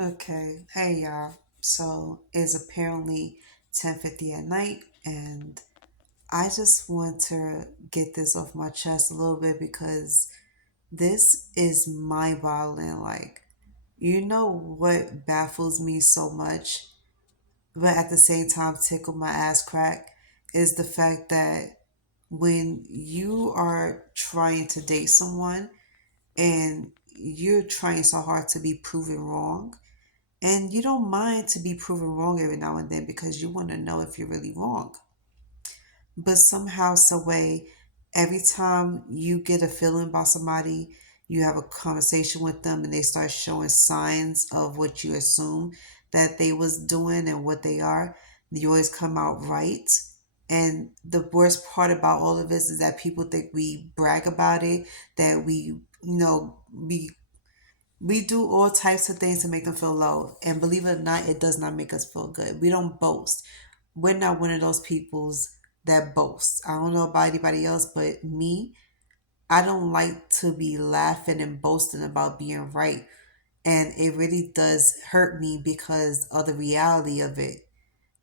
Okay, hey y'all. So it's apparently 10:50 at night, and I just want to get this off my chest a little bit because this is mind-boggling. Like, you know what baffles me so much, but at the same time tickle my ass crack is the fact that when you are trying to date someone and you're trying so hard to be proven wrong, and you don't mind to be proven wrong every now and then because you want to know if you're really wrong. But somehow, some way, every time you get a feeling about somebody, you have a conversation with them and they start showing signs of what you assume that they was doing and what they are, you always come out right. And the worst part about all of this is that people think we brag about it, that we do all types of things to make them feel low. And believe it or not, it does not make us feel good. We don't boast. We're not one of those peoples that boast. I don't know about anybody else, but me, I don't like to be laughing and boasting about being right. And it really does hurt me because of the reality of it.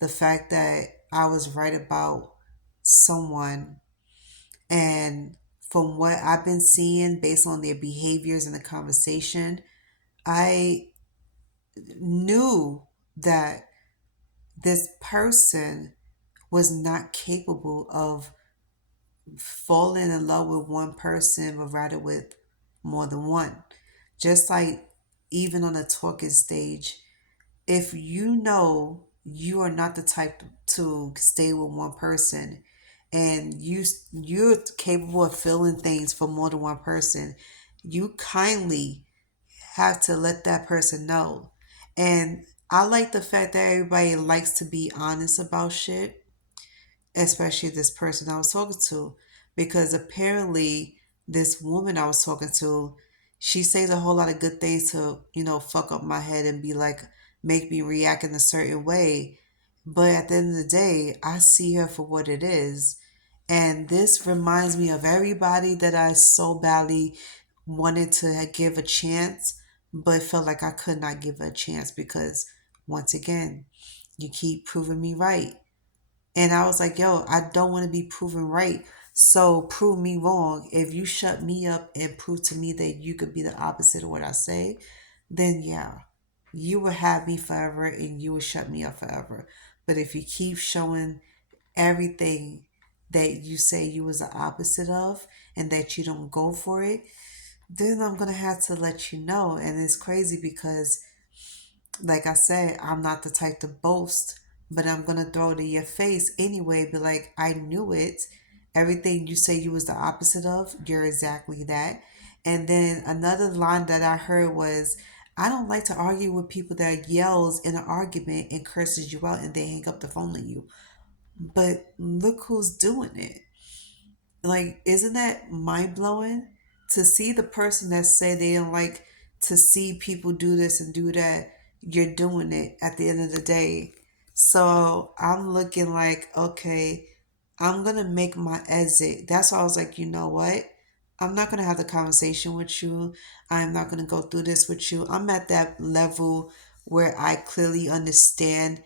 The fact that I was right about someone, and from what I've been seeing based on their behaviors in the conversation, I knew that this person was not capable of falling in love with one person, but rather with more than one. Just like even on a talking stage, if you know you are not the type to stay with one person and you're capable of feeling things for more than one person, you kindly have to let that person know. And I like the fact that everybody likes to be honest about shit, especially this person I was talking to, because apparently this woman I was talking to, she says a whole lot of good things to, fuck up my head and be like, make me react in a certain way. But at the end of the day, I see her for what it is. And this reminds me of everybody that I so badly wanted to give a chance, but felt like I could not give her a chance because, once again, you keep proving me right. And I was like, yo, I don't want to be proven right. So prove me wrong. If you shut me up and prove to me that you could be the opposite of what I say, then yeah, you will have me forever and you will shut me up forever. But if you keep showing everything that you say you was the opposite of and that you don't go for it, then I'm gonna have to let you know. And it's crazy because, like I said, I'm not the type to boast, but I'm gonna throw it in your face anyway. Be like, I knew it. Everything you say you was the opposite of, you're exactly that. And then another line that I heard was, I don't like to argue with people that yells in an argument and curses you out and they hang up the phone on you. But look who's doing it. Like, isn't that mind blowing? To see the person that say they don't like to see people do this and do that, you're doing it at the end of the day. So I'm looking like, okay, I'm gonna make my exit. That's why I was like, you know what? I'm not gonna have the conversation with you. I'm not gonna go through this with you. I'm at that level where I clearly understand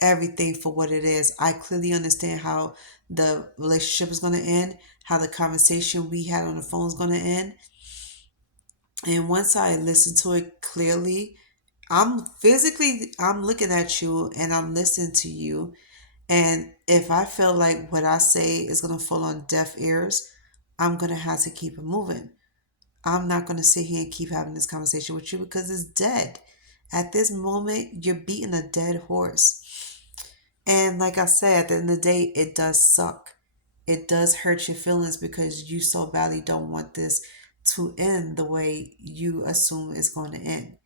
everything for what it is. I clearly understand how the relationship is going to end, how the conversation we had on the phone is going to end. And once I listen to it clearly, I'm looking at you and I'm listening to you. And if I feel like what I say is going to fall on deaf ears, I'm going to have to keep it moving. I'm not going to sit here and keep having this conversation with you because it's dead. At this moment, you're beating a dead horse. And like I said, at the end of the day, it does suck. It does hurt your feelings because you so badly don't want this to end the way you assume it's going to end.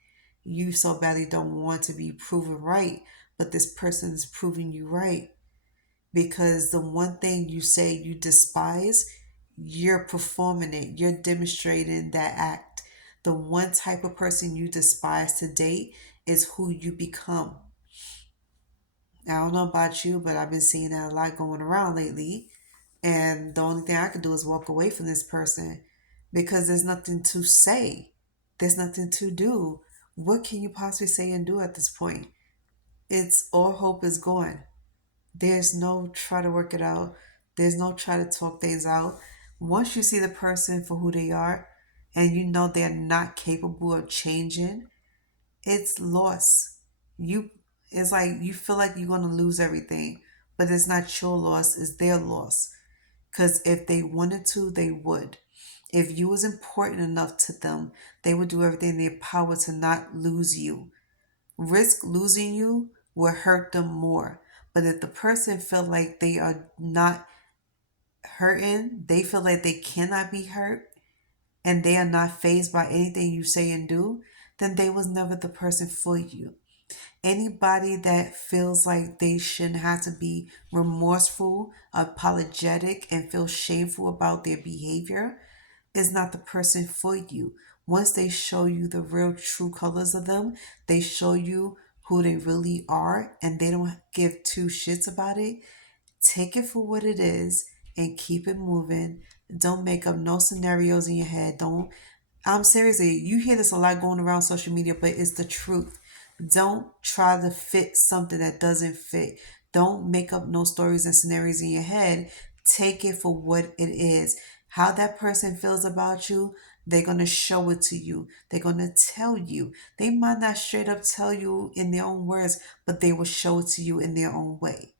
You so badly don't want to be proven right, but this person is proving you right because the one thing you say you despise, you're performing it, you're demonstrating that act. The one type of person you despise to date is who you become. I don't know about you, but I've been seeing that a lot going around lately. And the only thing I can do is walk away from this person because there's nothing to say. There's nothing to do. what can you possibly say and do at this point? It's all hope is gone. There's no try to work it out. There's no try to talk things out. Once you see the person for who they are and you know they're not capable of changing, it's loss. You it's like you feel like you're gonna lose everything, but it's not your loss, it's their loss. Cause if they wanted to, they would. If you was important enough to them, they would do everything in their power to not lose you. Risk losing you will hurt them more. But if the person feel like they are not hurting, they feel like they cannot be hurt, and they are not phased by anything you say and do, then they was never the person for you. Anybody that feels like they shouldn't have to be remorseful, apologetic, and feel shameful about their behavior is not the person for you. Once they show you the real true colors of them, they show you who they really are, and they don't give two shits about it. Take it for what it is and keep it moving. Don't make up no scenarios in your head. Don't I'm seriously, you hear this a lot going around social media, but it's the truth. Don't try to fit something that doesn't fit. Don't make up no stories and scenarios in your head. Take it for what it is. How that person feels about you, they're going to show it to you. They're going to tell you. They might not straight up tell you in their own words, but they will show it to you in their own way,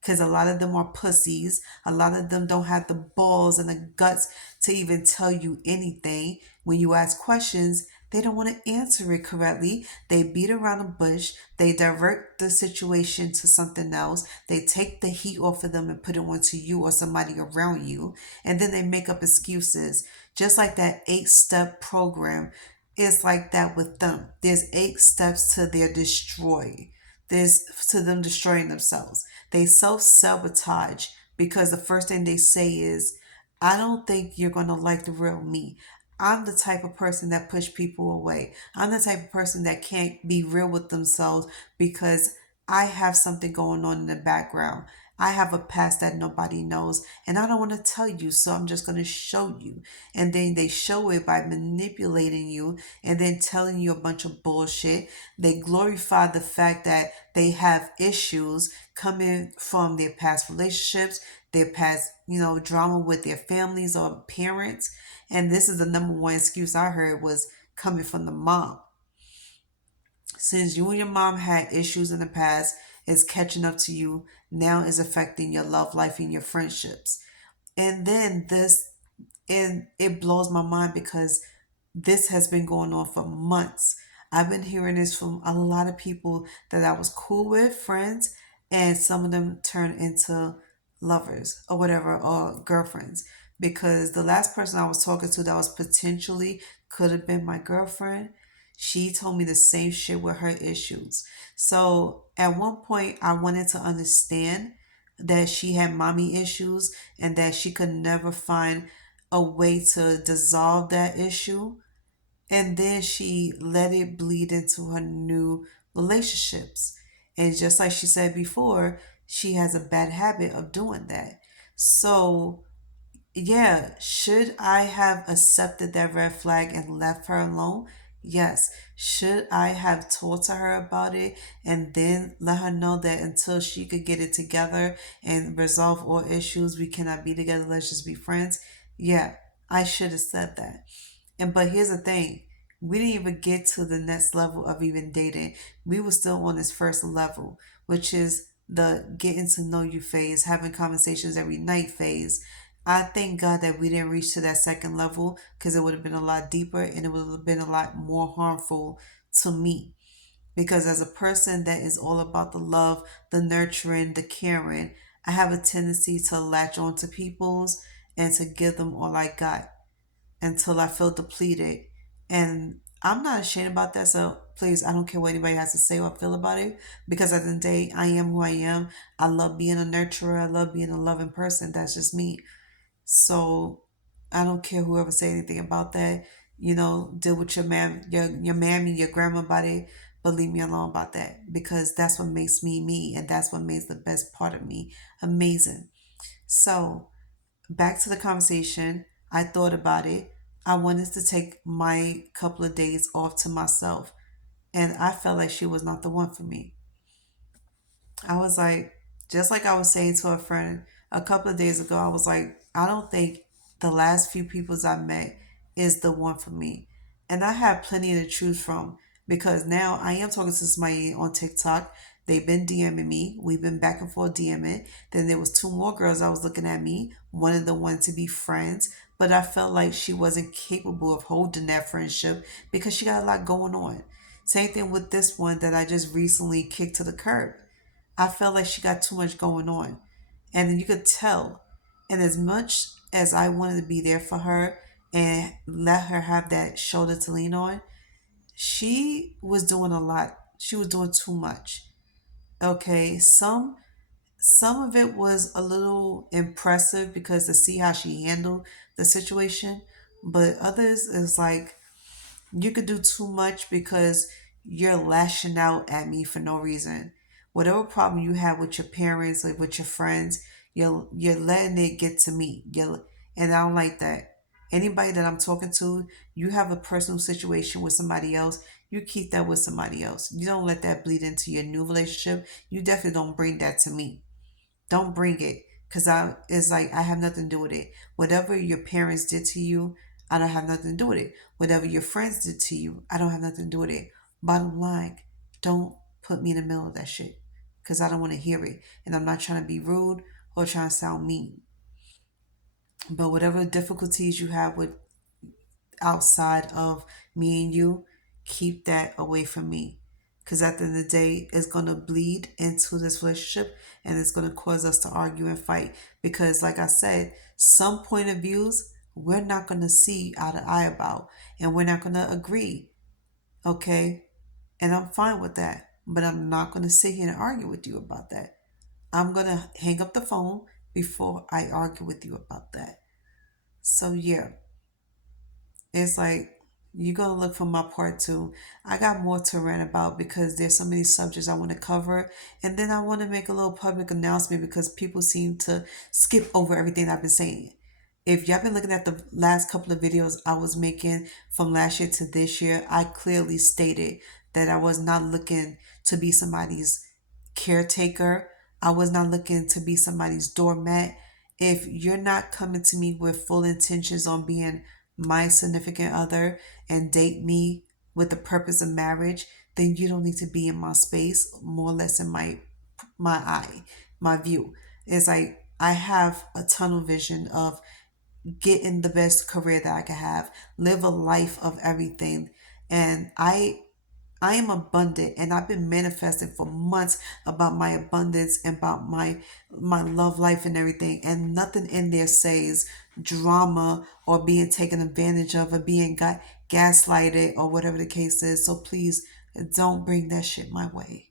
because a lot of them are pussies. A lot of them don't have the balls and the guts to even tell you anything. When you ask questions, they don't want to answer it correctly. They beat around the bush. They divert the situation to something else. They take the heat off of them and put it onto you or somebody around you. And then they make up excuses. Just like that 8-step program is like that with them. There's 8 steps to their destroy. There's to them destroying themselves. They self sabotage because the first thing they say is, I don't think you're going to like the real me. I'm the type of person that push people away. I'm the type of person that can't be real with themselves because I have something going on in the background. I have a past that nobody knows, and I don't want to tell you, so I'm just going to show you. And then they show it by manipulating you and then telling you a bunch of bullshit. They glorify the fact that they have issues coming from their past relationships, their past, drama with their families or parents. And this is the number one excuse I heard was coming from the mom. Since you and your mom had issues in the past, it's catching up to you now, is affecting your love life and your friendships. And then and it blows my mind because this has been going on for months. I've been hearing this from a lot of people that I was cool with, friends, and some of them turned into lovers or whatever, or girlfriends. Because the last person I was talking to that was potentially could have been my girlfriend, she told me the same shit with her issues. So at one point, I wanted to understand that she had mommy issues and that she could never find a way to dissolve that issue. And then she let it bleed into her new relationships. And just like she said before, she has a bad habit of doing that. So, yeah, should I have accepted that red flag and left her alone? Yes. Should I have talked to her about it and then let her know that until she could get it together and resolve all issues, we cannot be together, let's just be friends? Yeah, I should have said that. But here's the thing. We didn't even get to the next level of even dating. We were still on this first level, which is the getting to know you phase, having conversations every night phase. I thank God that we didn't reach to that second level because it would have been a lot deeper and it would have been a lot more harmful to me. Because as a person that is all about the love, the nurturing, the caring, I have a tendency to latch on to people's and to give them all I got until I feel depleted. And I'm not ashamed about that. So please, I don't care what anybody has to say or feel about it, because at the end of the day, I am who I am. I love being a nurturer. I love being a loving person. That's just me. So I don't care whoever say anything about that. Deal with your mammy, your grandma about it, but leave me alone about that, because that's what makes me me, and that's what makes the best part of me amazing. So back to the conversation. I thought about it. I wanted to take my couple of days off to myself. And I felt like she was not the one for me. I was like, just like I was saying to a friend a couple of days ago, I was like, I don't think the last few peoples I met is the one for me. And I have plenty to choose from because now I am talking to somebody on TikTok. They've been DMing me. We've been back and forth DMing. Then there was two more girls that was looking at me. One of them wanted to be friends, but I felt like she wasn't capable of holding that friendship because she got a lot going on. Same thing with this one that I just recently kicked to the curb. I felt like she got too much going on. And then you could tell. And as much as I wanted to be there for her and let her have that shoulder to lean on, she was doing a lot. She was doing too much. Okay, some of it was a little impressive because to see how she handled the situation, but others is like you could do too much because you're lashing out at me for no reason. Whatever problem you have with your parents or with your friends, you're letting it get to me. And I don't like that. Anybody that I'm talking to, you have a personal situation with somebody else, you keep that with somebody else. You don't let that bleed into your new relationship. You definitely don't bring that to me. Don't bring it because I it's like I have nothing to do with it. Whatever your parents did to you, I don't have nothing to do with it. Whatever your friends did to you, I don't have nothing to do with it. Bottom line, don't put me in the middle of that shit because I don't want to hear it, and I'm not trying to be rude or trying to sound mean. But whatever difficulties you have with outside of me and you, keep that away from me. Because at the end of the day, it's going to bleed into this relationship and it's going to cause us to argue and fight. Because, like I said, some point of views we're not going to see eye to eye about and we're not going to agree. Okay. And I'm fine with that. But I'm not going to sit here and argue with you about that. I'm going to hang up the phone before I argue with you about that. So, yeah, it's like you're gonna look for my part two. I got more to rant about because there's so many subjects I want to cover, and then I want to make a little public announcement because people seem to skip over everything I've been saying. If y'all been looking at the last couple of videos I was making from last year to this year, I clearly stated that I was not looking to be somebody's caretaker. I was not looking to be somebody's doormat. If you're not coming to me with full intentions on being my significant other and date me with the purpose of marriage, then you don't need to be in my space, more or less in my eye, my view. It's like I have a tunnel vision of getting the best career that I can have, live a life of everything. And I am abundant and I've been manifesting for months about my abundance and about my love life and everything. And nothing in there says drama or being taken advantage of or being gaslighted or whatever the case is. So please don't bring that shit my way.